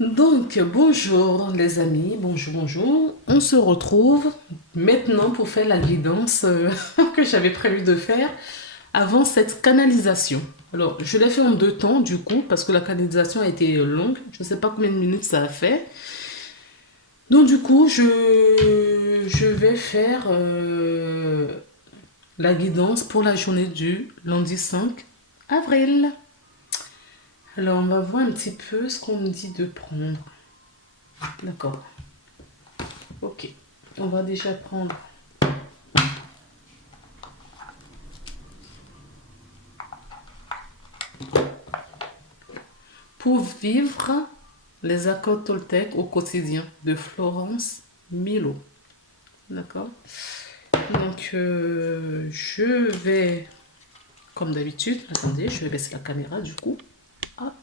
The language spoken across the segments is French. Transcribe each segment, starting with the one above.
Donc, bonjour les amis, bonjour, bonjour. On se retrouve maintenant pour faire la guidance que j'avais prévu de faire avant cette canalisation. Alors, je l'ai fait en deux temps du coup, parce que la canalisation a été longue. Je ne sais pas combien de minutes ça a fait. Donc, du coup, je vais faire la guidance pour la journée du lundi 5 avril. Alors, on va voir un petit peu ce qu'on me dit de prendre. D'accord. Ok. On va déjà prendre Pour vivre les accords toltèques au quotidien de Florence Milo. D'accord. Donc, je vais, comme d'habitude, attendez, je vais baisser la caméra du coup. Hop.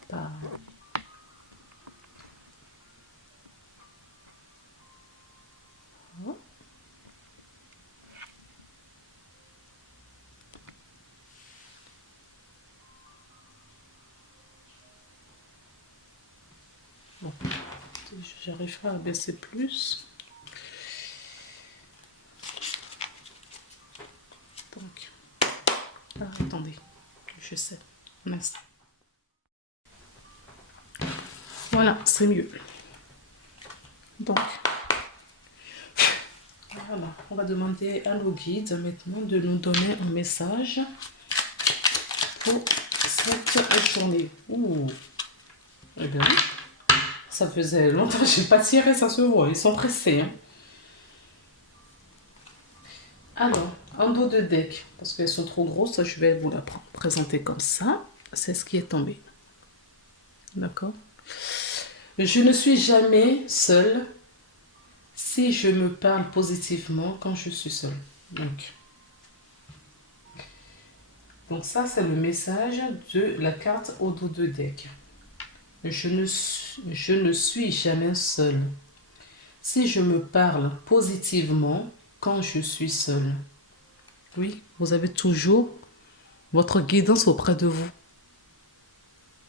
Bon, j'arrive pas à baisser plus. Donc, attendez, je sais. Merci. Voilà, c'est mieux. Donc, voilà, on va demander à nos guides maintenant de nous donner un message pour cette journée. Ouh, eh bien, ça faisait longtemps que je n'ai pas tiré, ça se voit, ils sont pressés. Hein. Alors, un dos de deck, parce qu'elles sont trop grosses, je vais vous la présenter comme ça. C'est ce qui est tombé. D'accord. Je ne suis jamais seule si je me parle positivement quand je suis seule. Donc ça, c'est le message de la carte au dos de deck. Je ne suis jamais seule si je me parle positivement quand je suis seule. Oui, vous avez toujours votre guidance auprès de vous.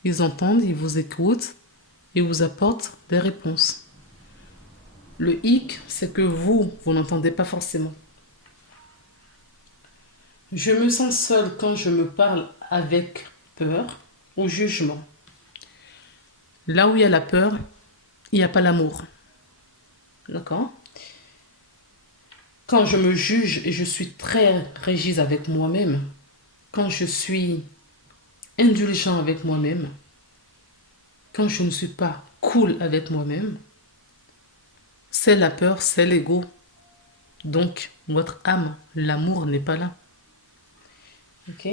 Ils entendent, ils vous écoutent et vous apportent des réponses. Le hic, c'est que vous n'entendez pas forcément. Je me sens seule quand je me parle avec peur ou jugement. Là où il y a la peur, il n'y a pas l'amour. D'accord? Quand je me juge et je suis très rigide avec moi-même, quand je suis indulgent avec moi-même, quand je ne suis pas cool avec moi-même, c'est la peur, c'est l'ego. Donc, votre âme, l'amour n'est pas là. Ok?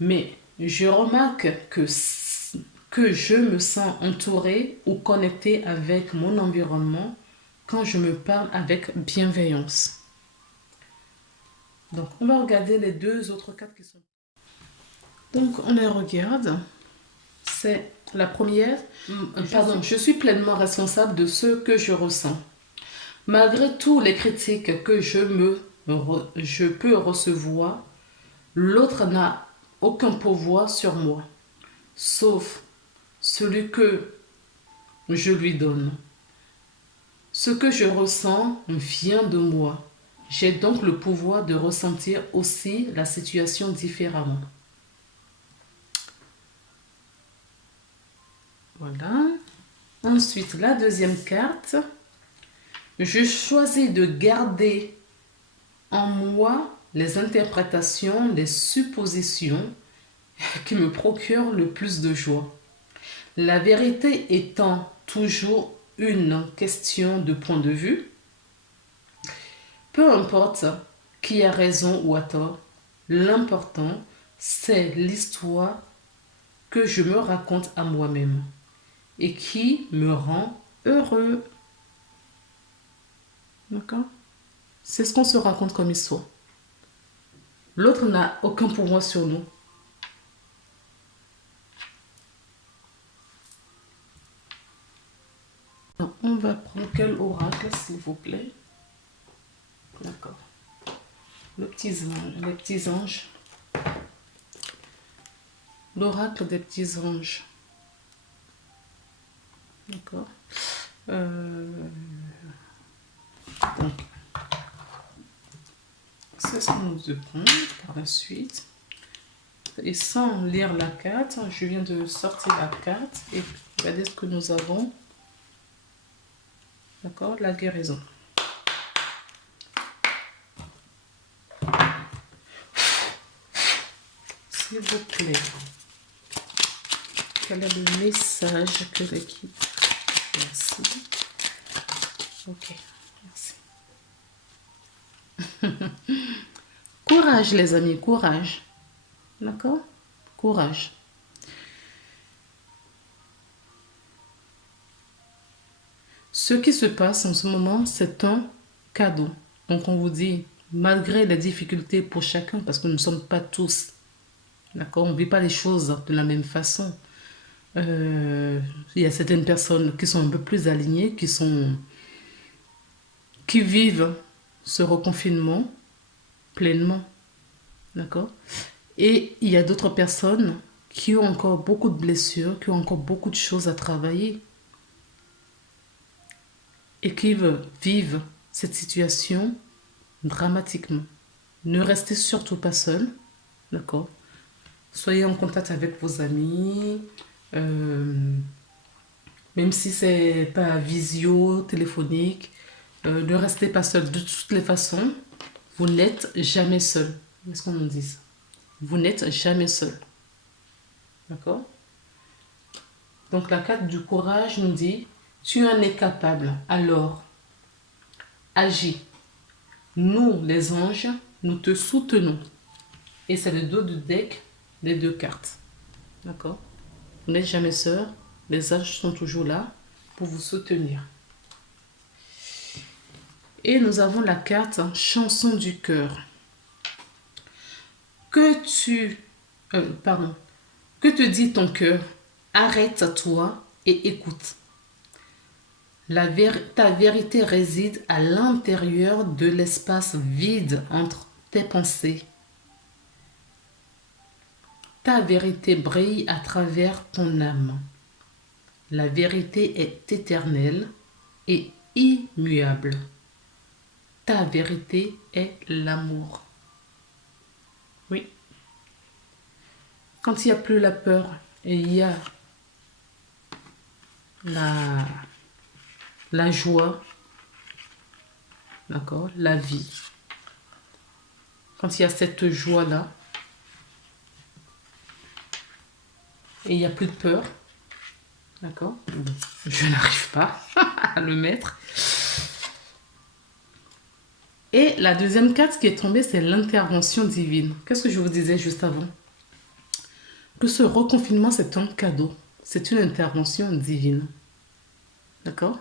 Mais je remarque que je me sens entourée ou connectée avec mon environnement quand je me parle avec bienveillance. Donc, on va regarder les deux autres cartes qui sont. Donc, on les regarde. C'est la première. Pardon, je suis pleinement responsable de ce que je ressens. Malgré toutes les critiques que je peux recevoir, l'autre n'a aucun pouvoir sur moi, sauf celui que je lui donne. Ce que je ressens vient de moi. J'ai donc le pouvoir de ressentir aussi la situation différemment. Voilà. Ensuite, la deuxième carte. Je choisis de garder en moi les interprétations, les suppositions qui me procurent le plus de joie. La vérité étant toujours une question de point de vue, peu importe qui a raison ou a tort, l'important c'est l'histoire que je me raconte à moi-même et qui me rend heureux. D'accord? C'est ce qu'on se raconte comme histoire. L'autre n'a aucun pouvoir sur nous. On va prendre quel oracle, s'il vous plaît? D'accord. Les petits anges. L'oracle des petits anges. D'accord. Donc, c'est ce qu'on nous prendre par la suite. Et sans lire la carte, je viens de sortir la carte et regardez ce que nous avons. D'accord, la guérison. S'il vous plaît, quel est le message que l'équipe? Merci. Ok, merci. Courage les amis, courage. D'accord? Courage. Ce qui se passe en ce moment, c'est un cadeau. Donc on vous dit, malgré les difficultés pour chacun, parce que nous ne sommes pas tous, d'accord, on ne vit pas les choses de la même façon. Il y a certaines personnes qui sont un peu plus alignées, qui vivent ce reconfinement pleinement, d'accord. Et il y a d'autres personnes qui ont encore beaucoup de blessures, qui ont encore beaucoup de choses à travailler et qui vivent cette situation dramatiquement. Ne restez surtout pas seul, d'accord? Soyez en contact avec vos amis, même si c'est pas visio, téléphonique, ne restez pas seul. De toutes les façons, vous n'êtes jamais seul. Est-ce qu'on nous dit ça? Vous n'êtes jamais seul. D'accord? Donc la carte du courage nous dit, tu en es capable, alors agis. Nous, les anges, nous te soutenons. Et c'est le dos du deck des deux cartes. D'accord? Vous n'êtes jamais seul. Les anges sont toujours là pour vous soutenir. Et nous avons la carte chanson du cœur. Que te dit ton cœur? Arrête-toi et écoute. Ta vérité réside à l'intérieur de l'espace vide entre tes pensées. Ta vérité brille à travers ton âme. La vérité est éternelle et immuable. Ta vérité est l'amour. Oui. Quand il n'y a plus la peur et il y a la joie, d'accord, la vie. Quand il y a cette joie-là, et il n'y a plus de peur, d'accord, je n'arrive pas à le mettre. Et la deuxième carte qui est tombée, c'est l'intervention divine. Qu'est-ce que je vous disais juste avant? Que ce reconfinement, c'est un cadeau. C'est une intervention divine. D'accord?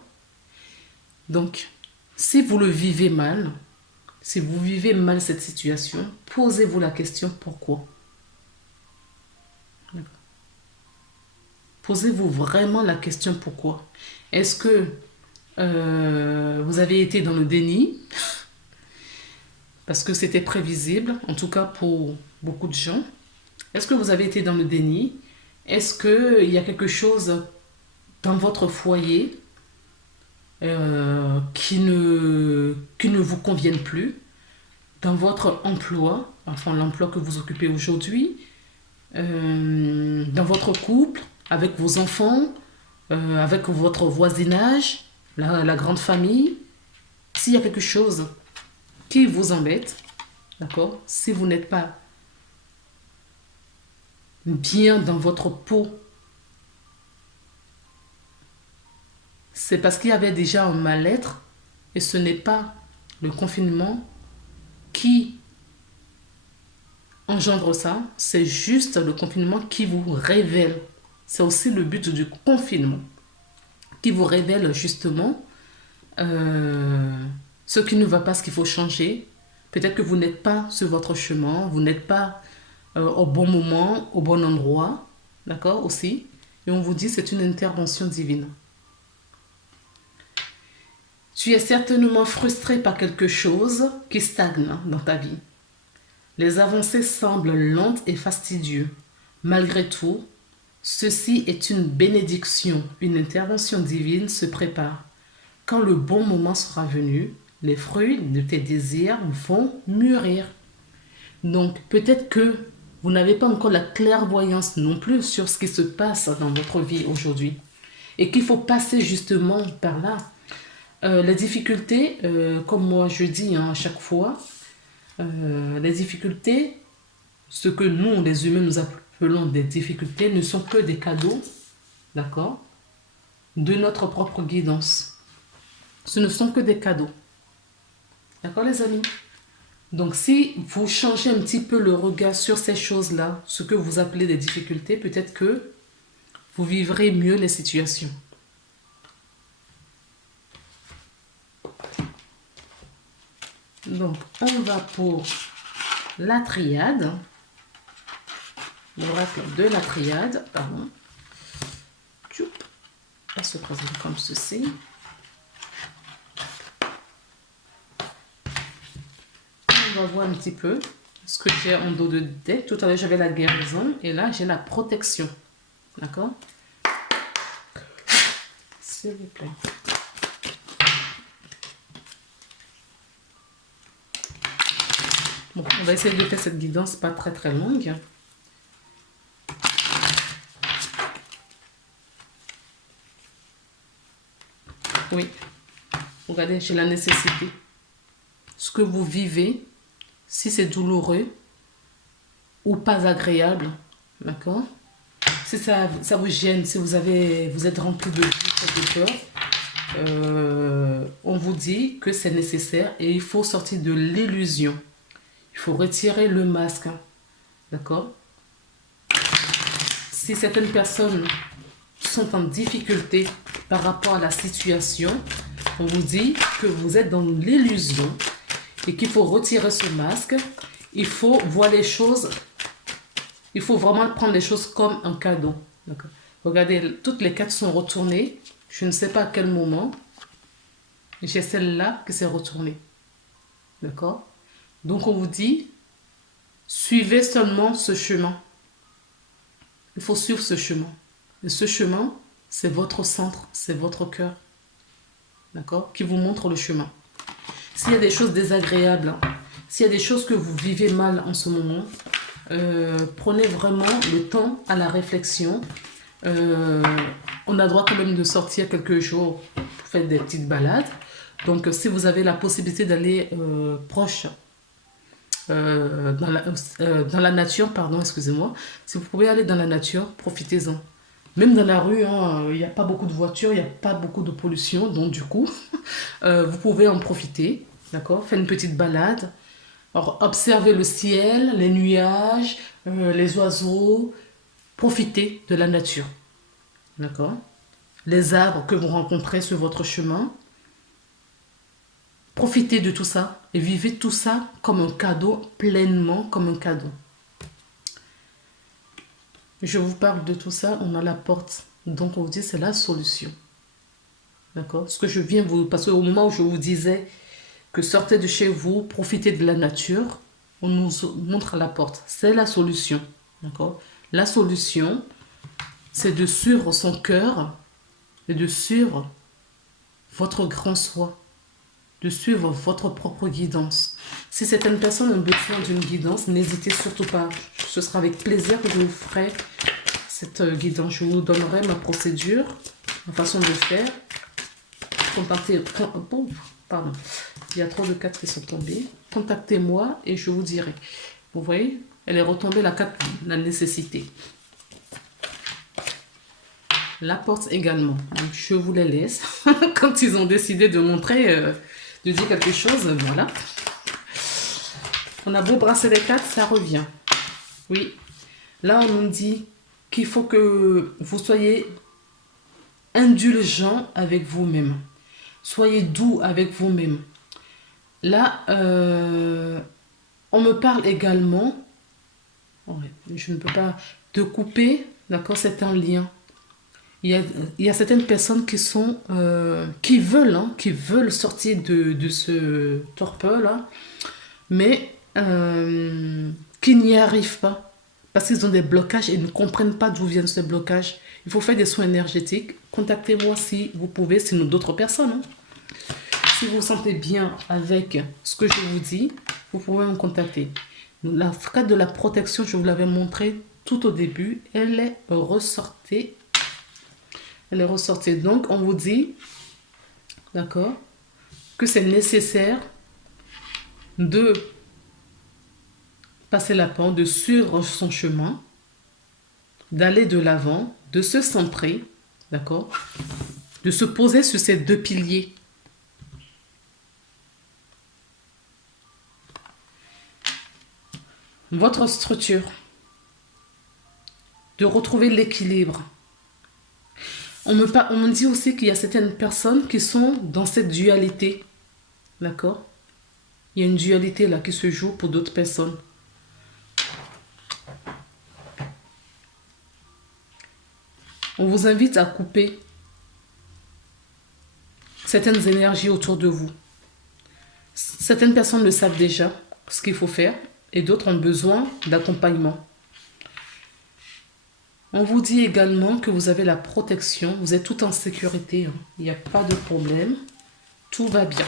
Donc, si vous le vivez mal, si vous vivez mal cette situation, posez-vous la question pourquoi. Posez-vous vraiment la question pourquoi. Est-ce que vous avez été dans le déni? Parce que c'était prévisible, en tout cas pour beaucoup de gens. Est-ce que vous avez été dans le déni? Est-ce qu'il y a quelque chose dans votre foyer qui ne vous convienne plus? Dans votre emploi, enfin l'emploi que vous occupez aujourd'hui, dans votre couple, avec vos enfants, avec votre voisinage, la grande famille, s'il y a quelque chose qui vous embête, d'accord, si vous n'êtes pas bien dans votre peau, c'est parce qu'il y avait déjà un mal-être et ce n'est pas le confinement qui engendre ça, c'est juste le confinement qui vous révèle. C'est aussi le but du confinement, qui vous révèle justement ce qui ne va pas, ce qu'il faut changer. Peut-être que vous n'êtes pas sur votre chemin, vous n'êtes pas au bon moment, au bon endroit, d'accord, aussi. Et on vous dit c'est une intervention divine. Tu es certainement frustré par quelque chose qui stagne dans ta vie. Les avancées semblent lentes et fastidieuses. Malgré tout, Ceci est une bénédiction, une intervention divine se prépare. Quand le bon moment sera venu, les fruits de tes désirs vont mûrir. Donc peut-être que vous n'avez pas encore la clairvoyance non plus sur ce qui se passe dans votre vie aujourd'hui et qu'il faut passer justement par là. Les difficultés, comme moi je dis à chaque fois, les difficultés, ce que nous les humains nous appelons des difficultés, ne sont que des cadeaux, d'accord, de notre propre guidance. Ce ne sont que des cadeaux. D'accord les amis? Donc si vous changez un petit peu le regard sur ces choses-là, ce que vous appelez des difficultés, peut-être que vous vivrez mieux les situations. Donc on va pour la triade, l'oracle de la triade, pardon. Elle se présente comme ceci. On va voir un petit peu ce que j'ai en dos de deck. Tout à l'heure, j'avais la guérison et là, j'ai la protection. D'accord? S'il vous plaît. Bon, on va essayer de faire cette guidance pas très très longue. Oui. Regardez, j'ai la nécessité. Ce que vous vivez, si c'est douloureux ou pas agréable, d'accord? Si ça vous gêne, si vous êtes rempli de doute et de peur, on vous dit que c'est nécessaire et il faut sortir de l'illusion. Il faut retirer le masque, d'accord? Si certaines personnes sont en difficulté par rapport à la situation, on vous dit que vous êtes dans l'illusion et qu'il faut retirer ce masque. Il faut voir les choses, il faut vraiment prendre les choses comme un cadeau. Regardez, toutes les cartes sont retournées. Je ne sais pas à quel moment. J'ai celle-là qui s'est retournée. D'accord? Donc on vous dit, suivez seulement ce chemin. Il faut suivre ce chemin. Et ce chemin, c'est votre centre, c'est votre cœur. D'accord? Qui vous montre le chemin. S'il y a des choses désagréables, s'il y a des choses que vous vivez mal en ce moment, prenez vraiment le temps à la réflexion. On a droit quand même de sortir quelques jours pour faire des petites balades. Donc si vous avez la possibilité d'aller proche dans la nature, pardon, excusez-moi, si vous pouvez aller dans la nature, profitez-en. Même dans la rue, il n'y a pas beaucoup de voitures, il n'y a pas beaucoup de pollution, donc du coup, vous pouvez en profiter, d'accord? Faire une petite balade. Alors, observez le ciel, les nuages, les oiseaux. Profitez de la nature, d'accord? Les arbres que vous rencontrez sur votre chemin. Profitez de tout ça et vivez tout ça comme un cadeau, pleinement comme un cadeau. Je vous parle de tout ça, on a la porte. Donc on vous dit c'est la solution. D'accord? Ce que je viens vous... Parce qu'au moment où je vous disais que sortez de chez vous, profitez de la nature, on nous montre la porte. C'est la solution. D'accord? La solution, c'est de suivre son cœur et de suivre votre grand soi. De suivre votre propre guidance. Si certaines personnes ont besoin d'une guidance, n'hésitez surtout pas. Ce sera avec plaisir que je vous ferai cette guidance. Je vous donnerai ma procédure, ma façon de faire. Contactez... Pardon. Il y a trop de cartes qui sont tombées. Contactez-moi et je vous dirai. Vous voyez, elle est retombée la carte de la nécessité. La porte également. Donc, je vous les laisse. Quand ils ont décidé de montrer... de dire quelque chose, voilà. On a beau brasser les cartes, ça revient. Oui. Là, on nous dit qu'il faut que vous soyez indulgent avec vous-même. Soyez doux avec vous-même. Là, on me parle également, je ne peux pas, de couper, d'accord, c'est un lien. Il y a certaines personnes qui veulent sortir de ce torpeur-là, mais qui n'y arrivent pas parce qu'ils ont des blocages et ne comprennent pas d'où viennent ces blocages. Il faut faire des soins énergétiques. Contactez-moi si vous pouvez, sinon d'autres personnes. Hein. Si vous vous sentez bien avec ce que je vous dis, vous pouvez me contacter. La carte de la protection, je vous l'avais montré tout au début, elle est ressortie. Elle est ressortie. Donc, on vous dit, d'accord, que c'est nécessaire de passer la porte, de suivre son chemin, d'aller de l'avant, de se centrer, d'accord, de se poser sur ces deux piliers. Votre structure, de retrouver l'équilibre. On me dit aussi qu'il y a certaines personnes qui sont dans cette dualité, d'accord? Il y a une dualité là qui se joue pour d'autres personnes. On vous invite à couper certaines énergies autour de vous. Certaines personnes le savent déjà, ce qu'il faut faire, et d'autres ont besoin d'accompagnement. On vous dit également que vous avez la protection, vous êtes tout en sécurité, hein. Il n'y a pas de problème, tout va bien.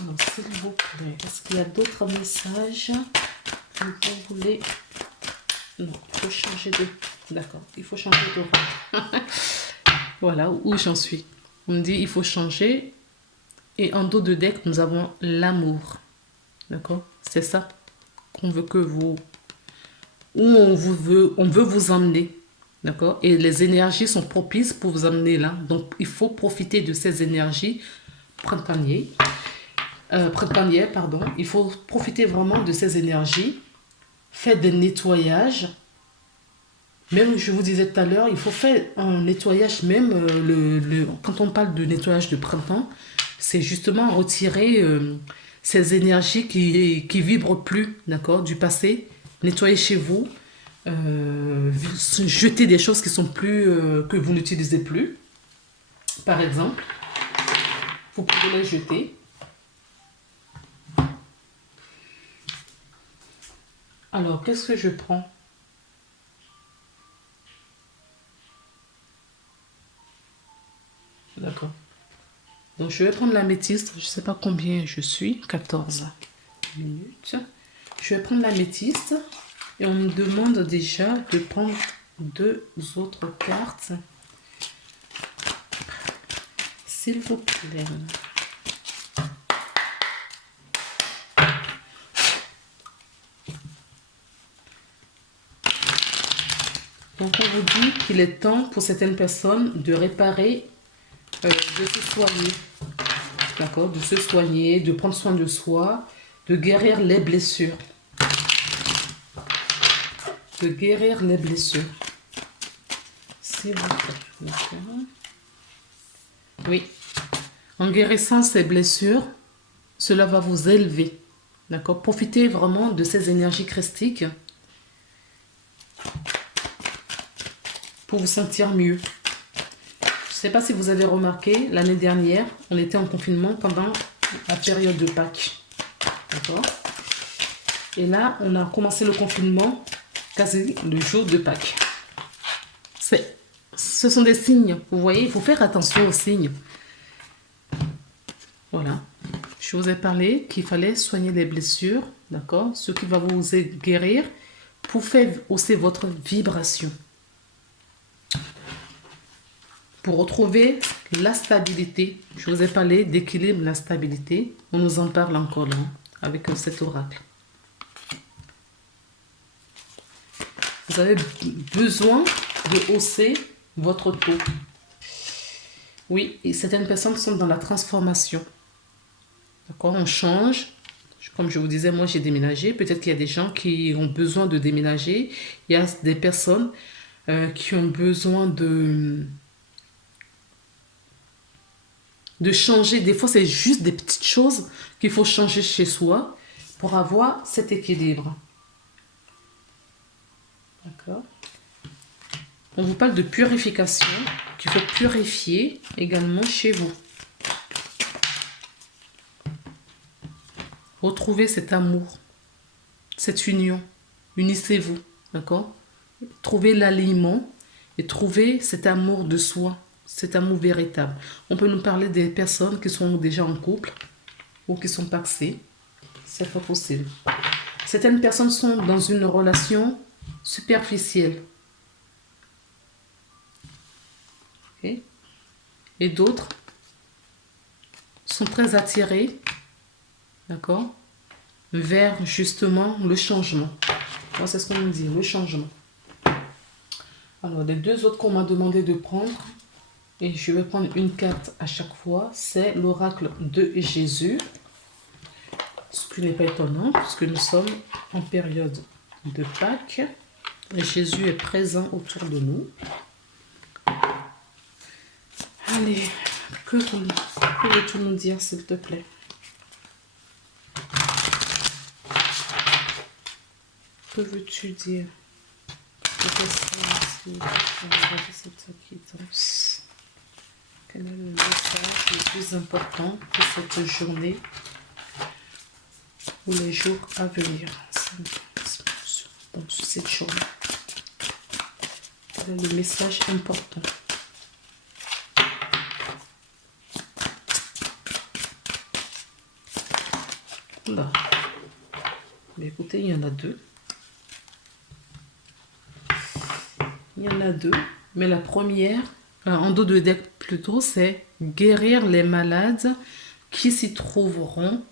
Alors, s'il vous plaît, est-ce qu'il y a d'autres messages que vous voulez... Non, il faut changer de... D'accord, il faut changer de... Voilà où j'en suis. On me dit il faut changer. Et en dos de deck, nous avons l'amour. D'accord? C'est ça qu'on veut que vous... Où on veut vous emmener. D'accord? Et les énergies sont propices pour vous emmener là. Donc, il faut profiter de ces énergies printanières. Pardon. Il faut profiter vraiment de ces énergies. Faites des nettoyages. Même, je vous disais tout à l'heure, il faut faire un nettoyage, même quand on parle de nettoyage de printemps, c'est justement retirer ces énergies qui vibrent plus, d'accord, du passé. Nettoyer chez vous, jeter des choses qui sont plus, que vous n'utilisez plus. Par exemple, vous pouvez les jeter. Alors, qu'est-ce que je prends? D'accord. Donc, je vais prendre l'améthyste. Je ne sais pas combien je suis. 14 minutes. Je vais prendre l'améthyste. Et on me demande déjà de prendre 2 autres cartes. S'il vous plaît. Donc, on vous dit qu'il est temps pour certaines personnes de réparer, de se soigner. D'accord? De se soigner, de prendre soin de soi, de guérir les blessures. De guérir les blessures. S'il vous plaît. Oui. En guérissant ces blessures, cela va vous élever. D'accord? Profitez vraiment de ces énergies christiques pour vous sentir mieux. Je ne sais pas si vous avez remarqué, l'année dernière, on était en confinement pendant la période de Pâques. D'accord? Et là, on a commencé le confinement quasi le jour de Pâques. Ce sont des signes. Vous voyez, il faut faire attention aux signes. Voilà. Je vous ai parlé qu'il fallait soigner les blessures. D'accord? Ce qui va vous guérir pour faire hausser votre vibration. Pour retrouver la stabilité, je vous ai parlé d'équilibre, la stabilité. On nous en parle encore là, avec cet oracle. Vous avez besoin de hausser votre taux. Oui, et certaines personnes sont dans la transformation. D'accord, on change. Comme je vous disais, moi j'ai déménagé. Peut-être qu'il y a des gens qui ont besoin de déménager. Il y a des personnes qui ont besoin de changer. Des fois, c'est juste des petites choses qu'il faut changer chez soi pour avoir cet équilibre. D'accord? On vous parle de purification, qu'il faut purifier également chez vous. Retrouvez cet amour. cette union. Unissez-vous, d'accord? Trouvez l'alignement et trouvez cet amour de soi, cet amour véritable. On peut nous parler des personnes qui sont déjà en couple ou qui sont paxées. C'est pas possible. Certaines personnes sont dans une relation superficielle. Okay? Et d'autres sont très attirés, d'accord, vers justement le changement. Alors, c'est ce qu'on nous dit, le changement. Alors, les deux autres qu'on m'a demandé de prendre, et je vais prendre une carte à chaque fois, c'est l'oracle de Jésus. Ce qui n'est pas étonnant, puisque nous sommes en période de Pâques. Et Jésus est présent autour de nous. Allez, que veux-tu nous dire, s'il te plaît? Que veux-tu dire? Quel est le message le plus important de cette journée ou les jours à venir? Donc, sur cette journée, quel est le message important? Là. Mais écoutez, il y en a deux. Il y en a deux. Mais la première, en dos de deck plutôt, c'est guérir les malades qui s'y trouveront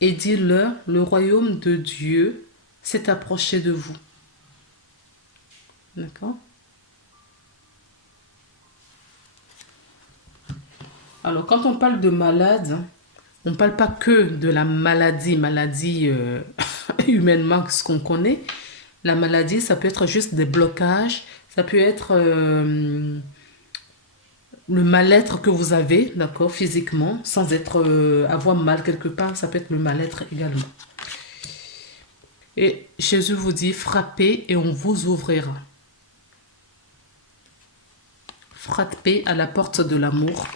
et dis-leur, le royaume de Dieu s'est approché de vous. D'accord? Alors, quand on parle de malade, on ne parle pas que de la maladie humainement, ce qu'on connaît. La maladie, ça peut être juste des blocages, ça peut être le mal-être que vous avez, d'accord, physiquement, sans avoir mal quelque part, ça peut être le mal-être également. Et Jésus vous dit, frappez et on vous ouvrira. Frappez à la porte de l'amour,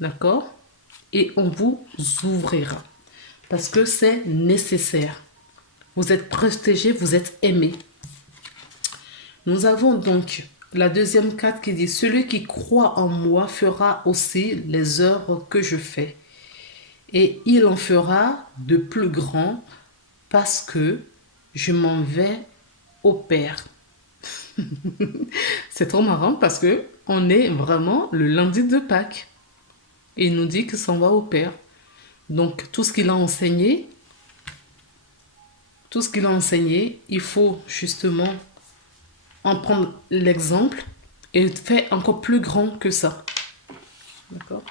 d'accord, et on vous ouvrira. Parce que c'est nécessaire. Vous êtes protégé, vous êtes aimé. Nous avons donc la deuxième carte qui dit, celui qui croit en moi fera aussi les œuvres que je fais. Et il en fera de plus grands parce que je m'en vais au Père. C'est trop marrant parce que on est vraiment le lundi de Pâques. Et il nous dit qu'il s'en va au Père. Donc tout ce qu'il a enseigné, il faut justement en prendre l'exemple et faire encore plus grand que ça. D'accord?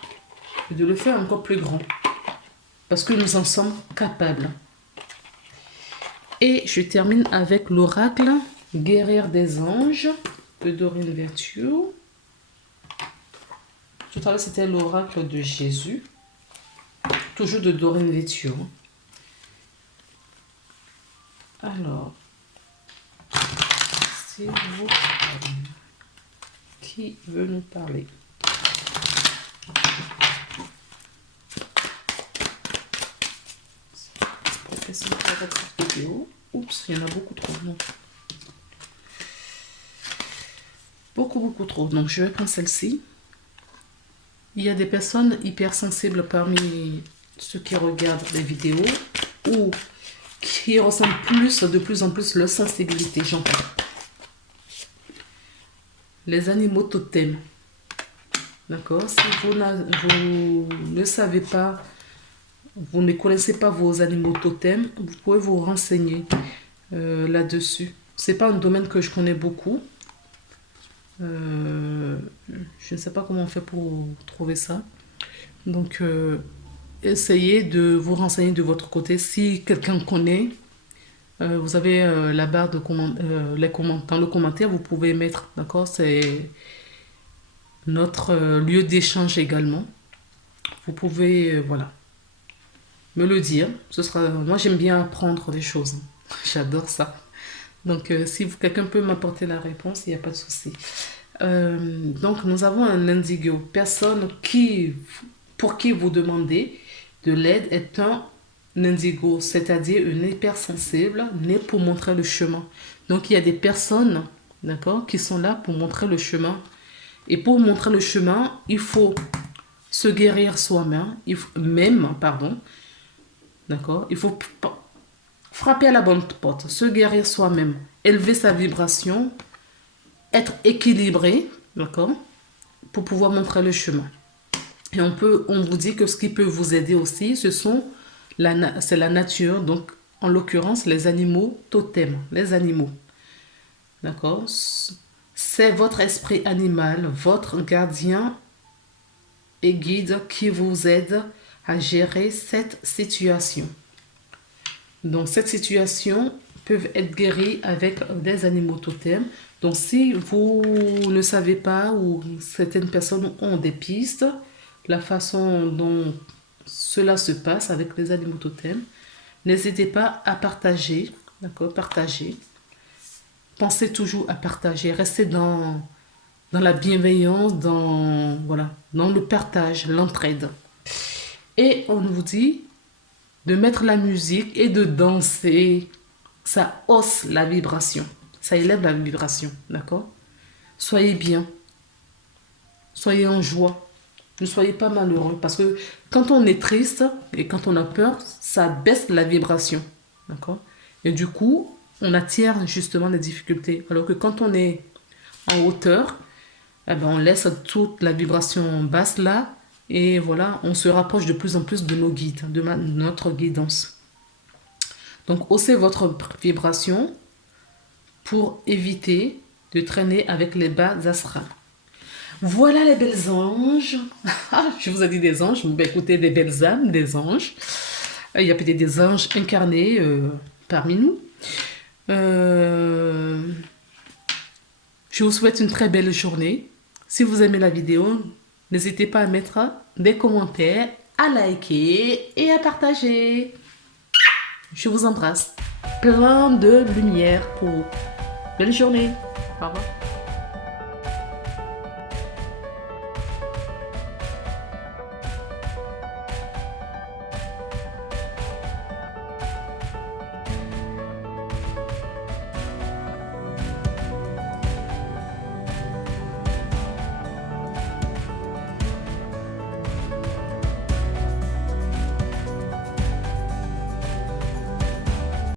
Et de le faire encore plus grand. Parce que nous en sommes capables. Et je termine avec l'oracle guérir des anges de Dorine Virtue. Tout à l'heure, c'était l'oracle de Jésus. Toujours de Dorine Virtue. Alors, s'il vous plaît, qui veut nous parler? Oups, il y en a beaucoup trop. Non. Beaucoup trop. Donc, je vais prendre celle-ci. Il y a des personnes hypersensibles parmi ceux qui regardent les vidéos ou qui ressentent de plus en plus leur sensibilité. J'entends. Les animaux totems. D'accord? Si vous ne savez pas, vous ne connaissez pas vos animaux totems, vous pouvez vous renseigner là-dessus. C'est pas un domaine que je connais beaucoup. Je ne sais pas comment on fait pour trouver ça. Donc, essayez de vous renseigner de votre côté. Si quelqu'un connaît, vous avez la barre de dans le commentaire, vous pouvez mettre, d'accord? C'est notre lieu d'échange également. Vous pouvez, voilà, me le dire. Moi, j'aime bien apprendre des choses. J'adore ça. Donc, si quelqu'un peut m'apporter la réponse, il n'y a pas de souci. Donc, nous avons un indigo. Personne pour qui vous demandez de l'aide est un indigo, c'est-à-dire une hypersensible, n'est pour montrer le chemin. Donc il y a des personnes, d'accord, qui sont là pour montrer le chemin. Et pour montrer le chemin, il faut se guérir soi-même, d'accord, il faut frapper à la bonne porte, se guérir soi-même, élever sa vibration, être équilibré, d'accord, pour pouvoir montrer le chemin. Et on vous dit que ce qui peut vous aider aussi, c'est la nature, donc en l'occurrence les animaux totems, les animaux, d'accord. C'est votre esprit animal, votre gardien et guide qui vous aide à gérer cette situation. Donc cette situation peut être guérie avec des animaux totems. Donc si vous ne savez pas ou certaines personnes ont des pistes, la façon dont cela se passe avec les animaux totems, n'hésitez pas à partager, d'accord, partager. Pensez toujours à partager, restez dans la bienveillance, dans le partage, l'entraide. Et on vous dit de mettre la musique et de danser. Ça hausse la vibration, ça élève la vibration, d'accord? Soyez bien, soyez en joie, ne soyez pas malheureux, parce que quand on est triste et quand on a peur, ça baisse la vibration, d'accord? Et du coup, on attire justement les difficultés. Alors que quand on est en hauteur, eh ben, on laisse toute la vibration basse là, et voilà, on se rapproche de plus en plus de nos guides, de notre guidance. Donc, haussez votre vibration pour éviter de traîner avec les bas astrales. Voilà les belles anges. Je vous ai dit des anges, mais écoutez, des belles âmes, des anges. Il y a peut-être des anges incarnés parmi nous. Je vous souhaite une très belle journée. Si vous aimez la vidéo, n'hésitez pas à mettre des commentaires, à liker et à partager. Je vous embrasse. Plein de lumière pour vous. Belle journée. Au revoir.